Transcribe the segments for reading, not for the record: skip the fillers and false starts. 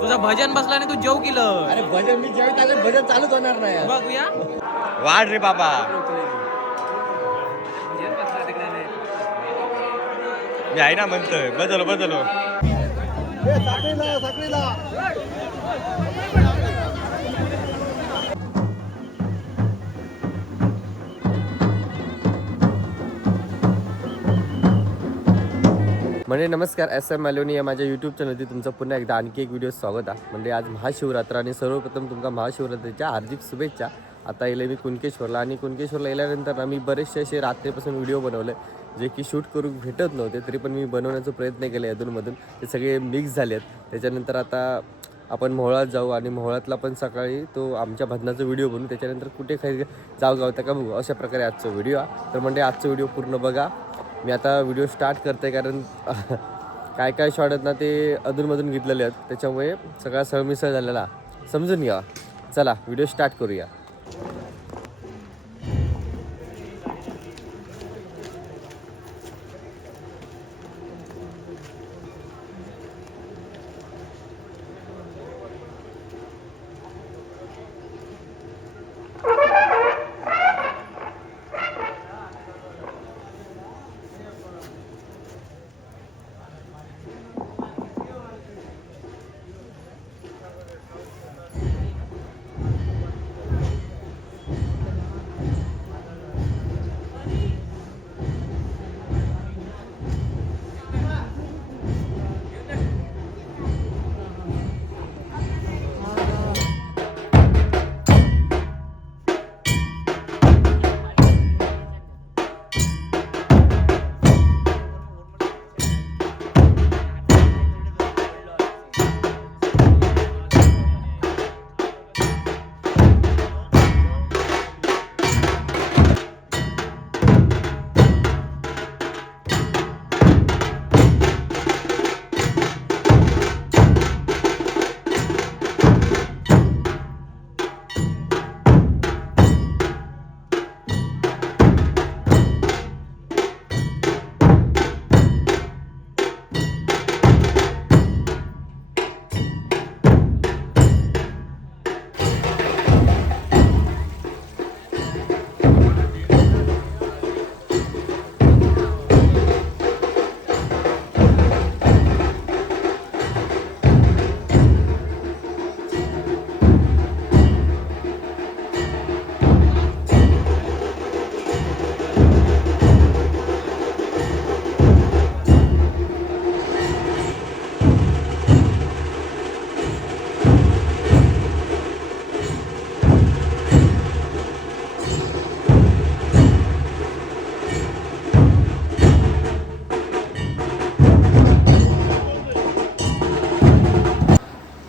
तुझं भजन बसला आणि तू जेव केलं. अरे भजन मी जेव्हा टाकत भजन चालूच होणार नाही. बघूया. वाढ रे बाबा. मी आहे ना म्हणतोय बदलो. साखळीला. म्हणजे नमस्कार, SM मॅलोनी या माझ्या यूट्यूब चॅनलवरती तुमचं पुन्हा एकदा आणखी एक व्हिडिओ स्वागत आहे. म्हणजे आज महाशिवरात्र आणि सर्वप्रथम तुमका महाशिवरात्रीच्या हार्दिक शुभेच्छा. आता येईल मी कुणकेश्वरला आणि कुणकेश्वरला येल्यानंतर मी बरेचसे असे रात्रीपासून व्हिडिओ बनवले जे की शूट करून भेटत नव्हते, तरी पण मी बनवण्याचा प्रयत्न केले अधूनमधून. ते सगळे मिक्स झाले आहेत. त्याच्यानंतर आता आपण मोहळात जाऊ आणि मोहळातला पण सकाळी तो आमच्या भजनाचा व्हिडिओ बनवू. त्याच्यानंतर कुठे काही जाऊ का बघू. अशा प्रकारे आजचा व्हिडिओ आहे. तर म्हणजे आजचा व्हिडिओ पूर्ण बघा. मी आता व्हिडिओ स्टार्ट करते कारण काय शॉट आहेत ना ते अधूनमधून घेतलेले आहेत, त्याच्यामुळे सगळा सहमिसळ झालेला समजून घ्या. चला व्हिडिओ स्टार्ट करूया.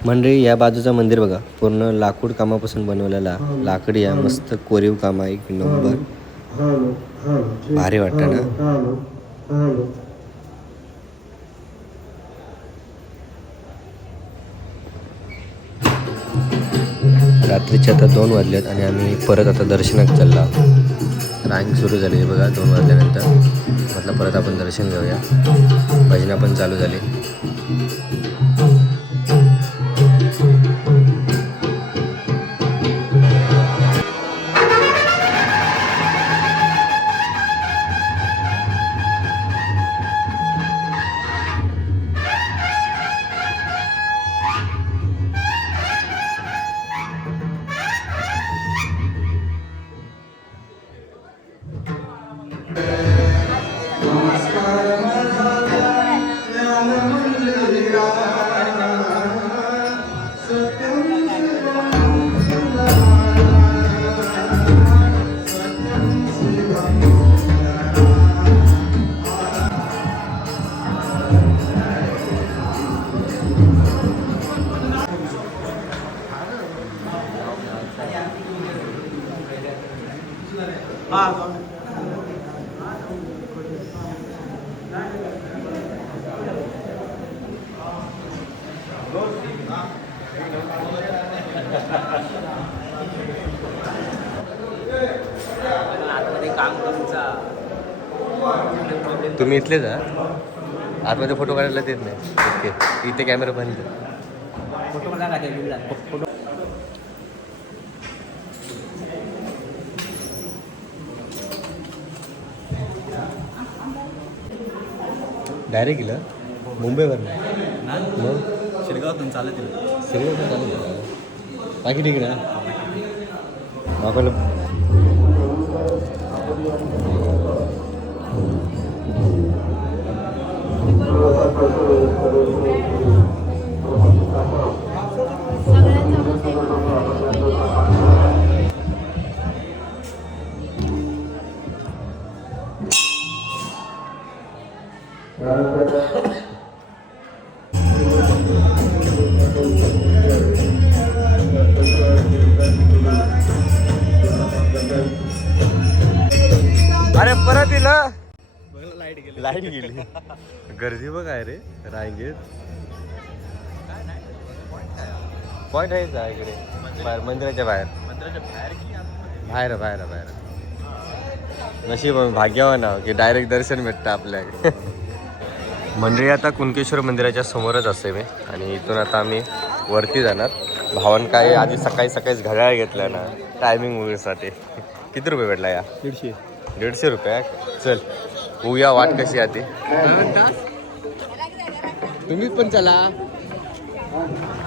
मंडळी या बाजूचं मंदिर बघा, पूर्ण लाकूड कामापासून बनवलेला. लाकडी आहे, मस्त कोरीव काम आहे, एक नंबर. भारी वाटतं ना. रात्रीचे आता 2 वाजलेत आणि आम्ही परत आता दर्शनात चालला. रांग सुरू झाली बघा 2 वाजल्यानंतर. म्हटलं परत आपण दर्शन घेऊया. भजना पण चालू झाली. तुम्ही इथलेच आहात? आतमध्ये फोटो काढायला देत नाही. ओके, इथे कॅमेरा बंद. डायरेक्ट गेलं मुंबईवर मग शिरगावातून चालत शिरगाव चालू बाकी ठीक ना आपण अरे परत येईल लाईट गेली गर्दी बघ आहे रे रांगेत पॉइंट आहे का इकडे बाहेर मंदिराच्या बाहेर बाहेर बाहेर बाहेर नशीब भाग्यवान नाव की डायरेक्ट दर्शन भेटतं आपल्याकडे मंडळी आता कुणकेश्वर मंदिराच्या समोरच असते मी आणि इथून आता आम्ही वरती जाणार भावन काय आधी सकाळी सकाळीच घड्याळ घेतलं ना टायमिंग वगैरेसाठी किती रुपये भेटला या 150 रुपये चल बघूया वाट कशी आहे ती तुम्ही पण चला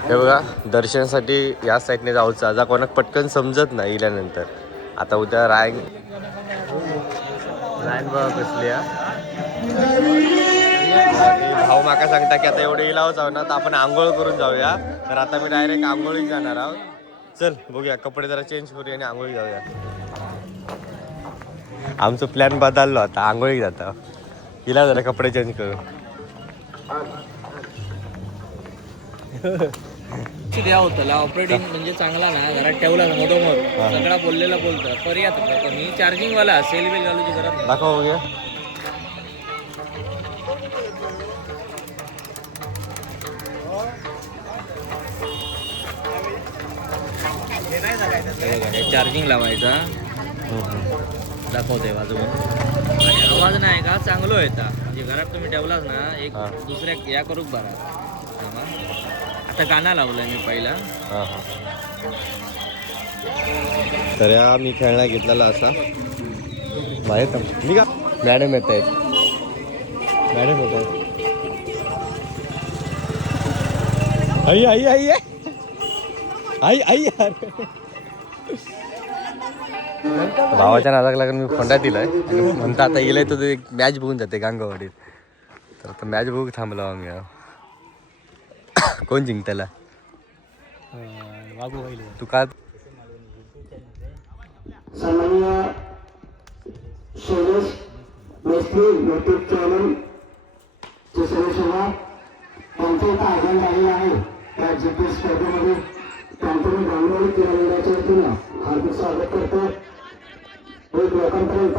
हे बघा दर्शनासाठी या साईडने जाऊचं आता कोणाक पटकन समजत नाही इल्यानंतर आता उद्या रांग बघा कसली भाऊ माका सांगता की आता एवढे इलाव जाऊ ना तर आपण आंघोळ करून जाऊया तर आता मी डायरेक्ट आंघोळीत जाणार आहोत चल बघूया कपडे जरा चेंज करूया आणि आंघोळी जाऊया आमचं प्लॅन बदललो आता आंघोळी जाता हिला जरा कपडे चेंज करू द्या होतं ऑपरेटिंग म्हणजे चांगला ना घरात ठेवला ना मोठं सगळा बोललेला बोलतो पर्याय मी चार्जिंग वाला सेल बेल घालूची घरात दाखव बघूया चार्जिंग लावायचा दाखवतोय बाजूला आवाज नाही का चांगलो येता म्हणजे घरात तुम्ही ठेवलाच ना एक दुसऱ्या या करूक बरा आता गाणं लावलंय मी पहिला तर या मी खेळणा घेतलेला असा माहित मी का मॅडम येत आहेत मॅडम येत आहेत आई आई आई आई आई यार भावाच्या नादाक लागून मी फोंडा दिलाय आणि म्हणता आता गेलाय तर एक मॅच बघून जाते गांगवाडीत तर आता मॅच बघू थांबलो आम्ही कोण जिंकताला तू का सामान्य शोधस मेस्त्री यूट्यूब चॅनलचे सदस्य त्यांचे इथं आगमन झालेलं आहे त्या जीपीएस स्पर्धेमध्ये त्यांचं मी गांगवाडी क्रीडामंडळाच्या वतीनं हार्दिक स्वागत करतो एक लोकांपर्यंत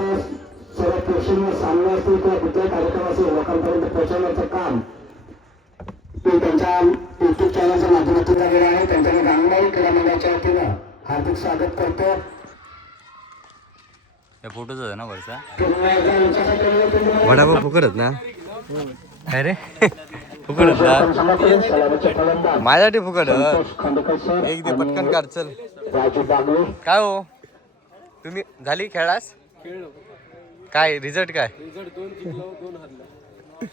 सर्व प्रेक्षणीय सामने असतील किंवा कुठल्याही कार्यक्रम असेल लोकांपर्यंत पोहोचवण्याचं काम ते त्यांच्या यूट्यूब चॅनलच्या माध्यमातून झालेलं आहे त्यांच्या मी गांगवाडी क्रीडामंडळाच्या वतीनं हार्दिक स्वागत करतो फोटोच आहे ना वरचा वडापाव फुकटच ना काय रे फुकटच ना माझ्यासाठी फुकट एक दे पटकन काढ चल काय हो तुम्ही झाली खेळास काय रिझल्ट काय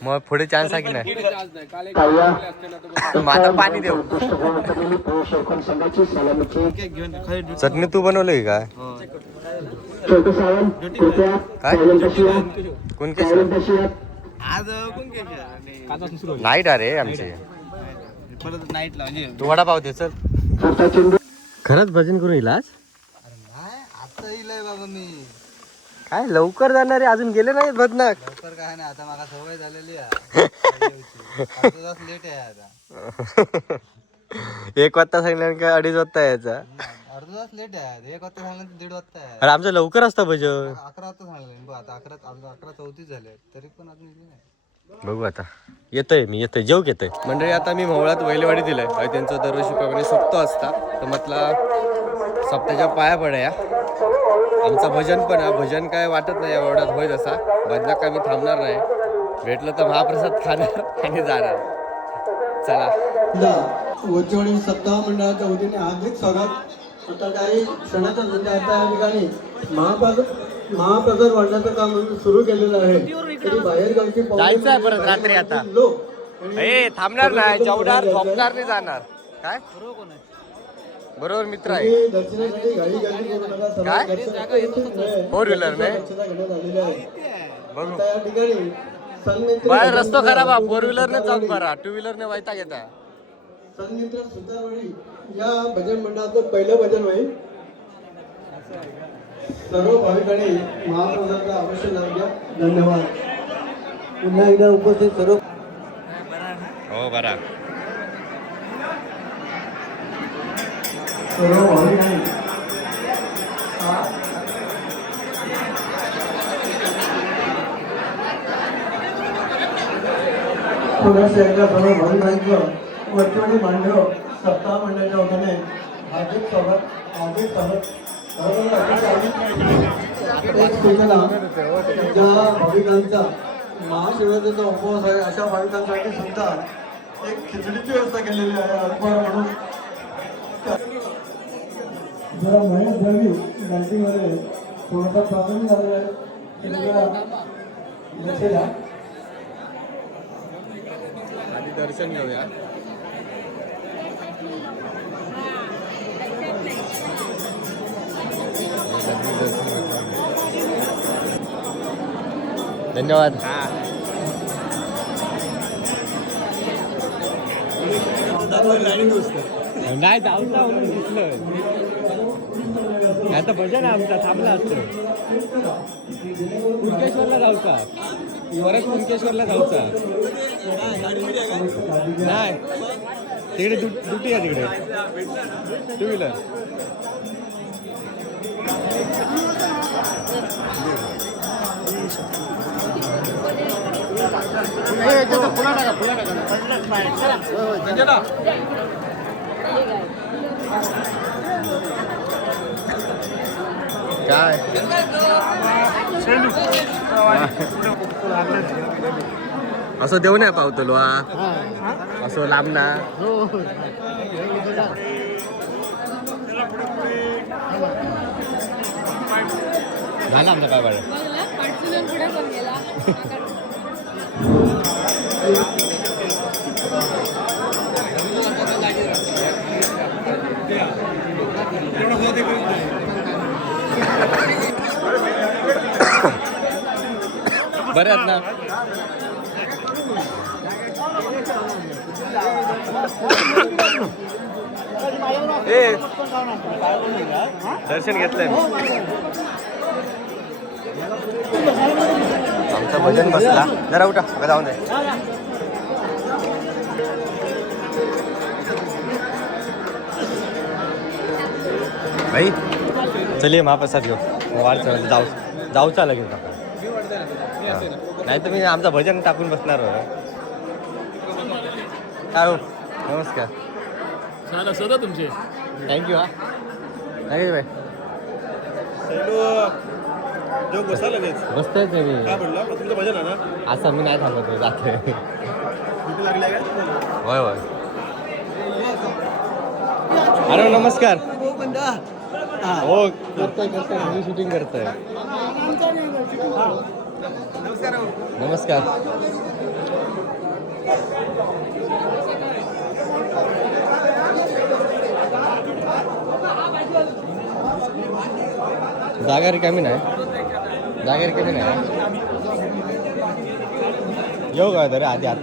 मग पुढे चान्स आहे की नाही माझा पाणी देऊ चटणी तू बनवली काय काय कुणकेश्वर नाईट अरे आमची नाईटला म्हणजे तू वडापाव दे चल खरंच भजन करून येईल आज आता येईल बाबा मी काय लवकर जाणार आहे अजून गेले नाही भजनाक लवकर काय नाही आता मला सवय झालेली आहे लेट आहे आता 1 वाजता सांगितलं काय 2:30 वाजता यायचा अर्धा तास लेट आहे 1 वाजता सांगलं 1:30 वाजता आहे अरे आमचं लवकर असतं भजन 11 वाजता सांगलं बघ आता 11:34 झाले तरी पण अजून नाही बघू आता येतोय जेवक येतोय मंडळी आता मी मोहळात वैलेवाडी दिलाय आणि त्यांचं दरवर्षीप्रमाणे सप्ताह असता तर म्हटलं सप्ताहाच्या पाया पड्या आमचं भजन पण भजन काय वाटत नाही एवढ्यात होईल असा भजनात काय मी थांबणार नाही भेटलं तर महाप्रसाद खाणार आणि जाणार चला वरचेवाडी सप्ताह मंडळाच्या वतीने हार्दिक स्वागत. आता काही क्षणाच्या नंतर आता या ठिकाणी महाप्रसाद वाढण्याचं काम सुरू केलेलं आहे. तरी बाहेर गावची जायचं आहे परत रात्री आता. लोक ए थांबणार नाही, जेवणार झोपणार नाही जाणार. काय बरोबर मित्र आहे. दर्शनासाठी गाडी गर्दी करू नका. सर्व काय? दर्शनासाठी फोर व्हीलर ने दक्षता घेण्यात आलेली आहे. बघू आता या ठिकाणी सन्मित्र बाहेर रस्तो खराब आहे. फोर व्हीलर ने जाऊन बरा, टू व्हीलर ने वैताग येता. सन्मित्र सुतारवाडी या भजन मंडळाचं पहिलं भजन होईल. सर्व भाविकांनी महाप्रसादाचा अवश्य लाभ घ्या. धन्यवाद. पुन्हा एकदा उपस्थित सर्व हो बरा. सर्व भाविकांनी पुन्हा एकदा सर्व भाविकांचं वर्चुअली मांडव सप्ताह मंडळाच्या वतीने हार्दिक स्वागत. एक सूचना, ज्या भाविकांचा महाशिवरात्रीचा उपवास आहे अशा भाविकांसाठी सुद्धा एक खिचडीची व्यवस्था केलेली आहे अल्पहार म्हणून. जरा मेहनत द्यावी. बँकिंगमध्ये थोडासा प्रॉब्लेम झालेला आहे. लक्ष द्या. आधी दर्शन घेऊया. धन्यवाद. नाही जाऊचा म्हणून दिसलं. आता भजन आमचा थांबला असतो. कुणकेश्वरला जाऊचा, परत कुणकेश्वरला जाऊचा. नाही तिकडे दुटी आहे, तिकडे टू व्हीलर. काय असं देऊ नाही पावतलो असं लांब ना. झालं आमचं काय बरं. बरं आहेत ना. ए दर्शन घेतलंय. आमचं भजन बसला. जरा उठा आता जाऊन दे. भाई चलिए महाप्रसाद घेऊ. जाऊ चालू घेऊ. नाही तर मी आमचं भजन टाकून बसणार हो. काय हो नमस्कार. तुमचे थँक्यू. हा नाही भाई बसतोय मी. असं मी नाही थांबत जाते. होय होय. हॅलो नमस्कार. हो करतोय मी शूटिंग करतोय. नमस्कार. जागा रिकामी नाही. येऊ का तर आधी आत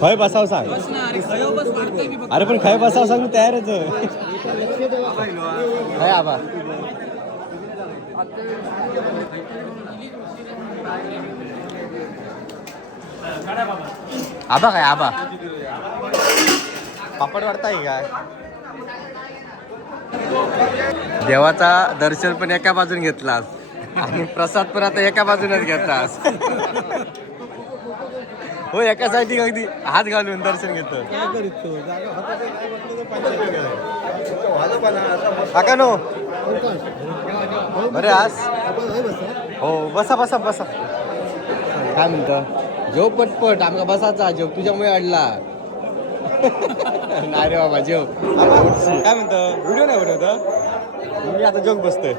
खय बसाव सांग. अरे पण खय बसाव सांग. मी तयारच आहे. आबा आबा काय आबा पापड वाढताय काय. देवाचा दर्शन पण एका बाजून घेतलास आणि प्रसाद पण आता एका बाजूनच घेतलास. हो एका साईड अगदी हात घालून दर्शन घेतो. काका नो बरे आज. हो बसा बसा बसा. काय म्हणतं जेव पटपट आमका बसाचा जेव तुझ्यामुळे अडला. नाही रे बाबा जेव काय म्हणतो व्हिडिओ नाही बनवत मी आता जोक बसतोय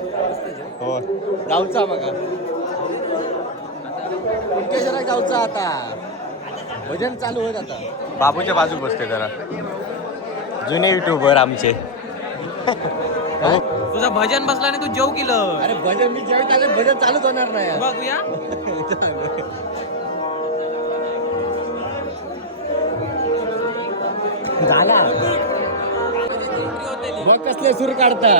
हो जाऊचा मग कुठे जाऊचा आता भजन चालू होत आता बाबूच्या बाजू बसते जरा जुने युट्यूबर आमचे तुझं भजन बसला आणि तू जेव केलं. अरे भजन मी जेव्हा चालेल भजन चालूच होणार नाही बघूया. झाला मग कसले सूर काढता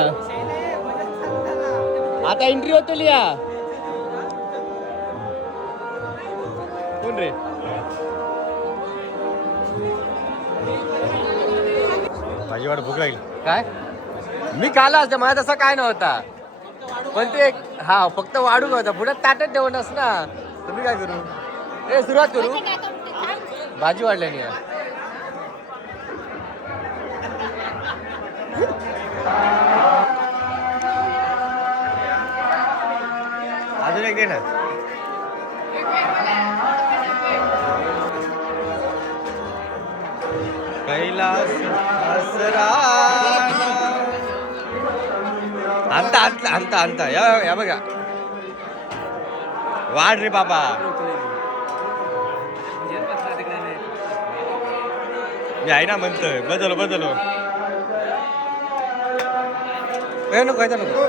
आता एंट्री होते लिया कोण रे माझी वाट भूक लागली काय मी खाला असते माझा तसा काय नव्हता पण ते हा फक्त वाढू नव्हता पुढे ताटत ठेवणस ना तुम्ही काय करू ए सुरुवात करू भाजी वाढल्याने अजून एक दे ना कैलास आणता या बघा वाढ रे बाबा मी आहे ना म्हणतोय बदलो नको नको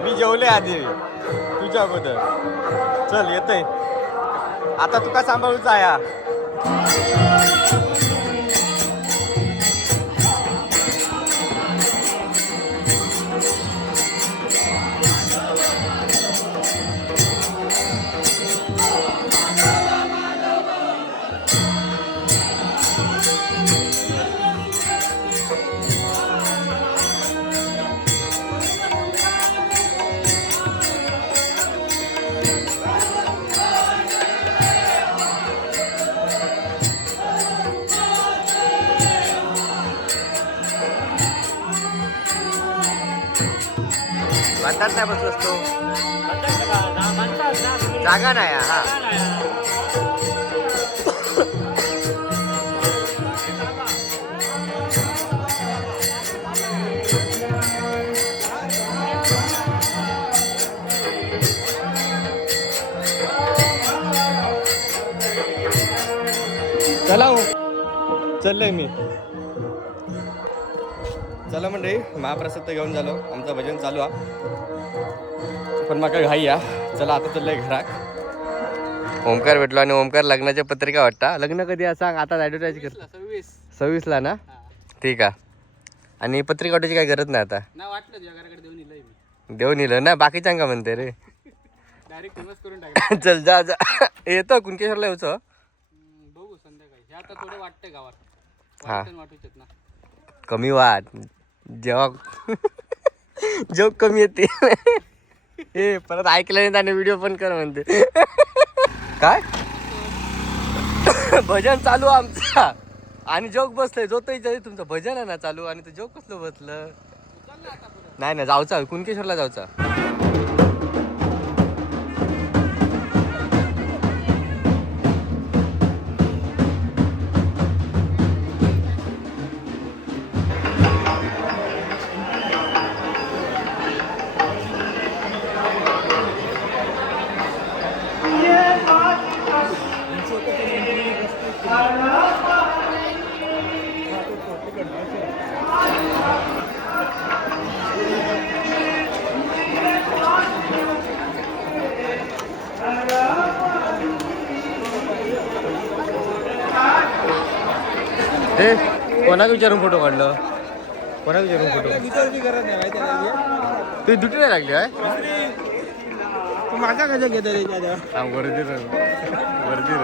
मी जेवले आधी तुझ्या अगोदर चल येतय आता तुका सांभाळूच आया म्हणतात नाही बसलोस तो जागा नाही हा चला हो चाललंय मी चला मंडळी महाप्रसाद तर घेऊन झालो आमचं भजन चालू आहे पण मका घाई या चला आता चाललंय घरात ओमकार भेटलो आणि ओमकार लग्नाच्या पत्रिका वाटता लग्न कधी आहे सांग आता ॲडव्हर्टाईज कर 26ला ना ठीक आहे आणि पत्रिका वाटायची काही गरज नाही आता देऊन येलं ना बाकीच्या का म्हणते रे डायरेक्ट फेमस करून टाक. चल जा येतो कुणकेश्वरला येऊचं बघू संध्याकाळी हे आता थोडं वाटतंय गावात हा वाटूच्यात ना कमी वाट जेव्हा जोक कमी येते हे परत ऐकलं नाही त्याने व्हिडिओ पण कर म्हणते काय भजन चालू आमचा आणि जोक बसलंय जो तुमचं भजन आहे ना चालू आणि तो जोक कसलं बसलं नाही ना जाऊचा कुणकेश्वरला जाऊचा हे कोणाक विचारून फोटो काढलं कोणाक विचारून फोटो तू दुटी नाही लागली आहे माझा कशा घेतो रे वर्दी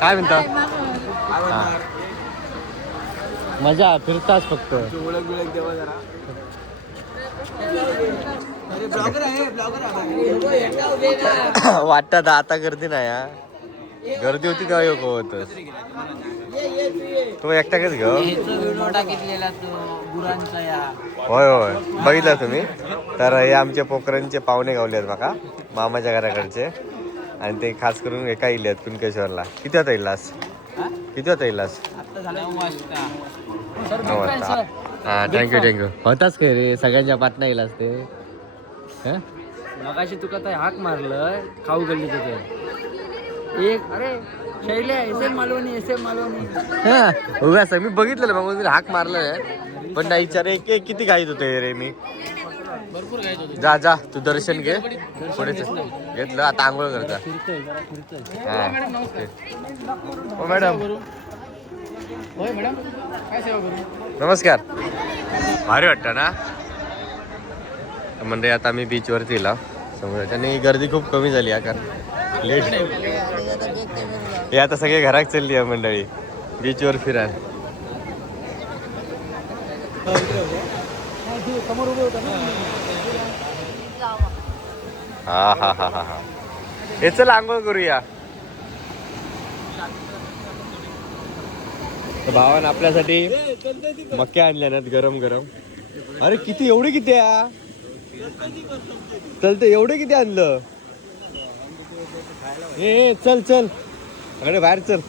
काय म्हणता मजा फिरताच फक्त वाटतात आता गर्दी नाही हा. गर्दी होती तेव्हा योग होत तो एकटा कच घेऊ. व्हिडिओ टाकितलेला तो गुरांचा या होय होय बघितलं तुम्ही. तर हे आमचे पोखरांचे पाहुणे गावले आहेत बघा मामाच्या घराकडचे. आणि ते खास करून एका इले आहेत कुणकेश्वरला. किती वाजता येईलास? किती वाजता येईलास? 9 वाजता. हा थँक्यू होताच काय रे सगळ्यांच्या पाटणा येईलास ते. मगाशी तुका तर हाक मारलं खाऊ गल्ली तिथे एक अरे शैले एस मालवणी उगाच मी बघितलेलं मग मी हाक मारलं पण नाही विचार एक किती घाईत होते रे मी. भरपूर घाईत होते. जा जा तू दर्शन घे पुढे घेतलं आता आंघोळ करता. हा हो मॅडम. होय मॅडम काय सेवा करू? नमस्कार. भारी वाटतं ना म्हणजे आता आम्ही बीचवरती येला समुद्रात आणि गर्दी खूप कमी झाली आहे कारण लेट हे आता सगळे घरात चालली आहे मंडळी बीचवर फिरायला. हा हा हा हा हा हे चल आंघोळ करूया. भावानं आपल्यासाठी मक्या आणल्या ना गरम गरम. अरे किती एवढे किती आहे चलते एवढे किती आणलं. ए चल चल अरे बाहेर चल.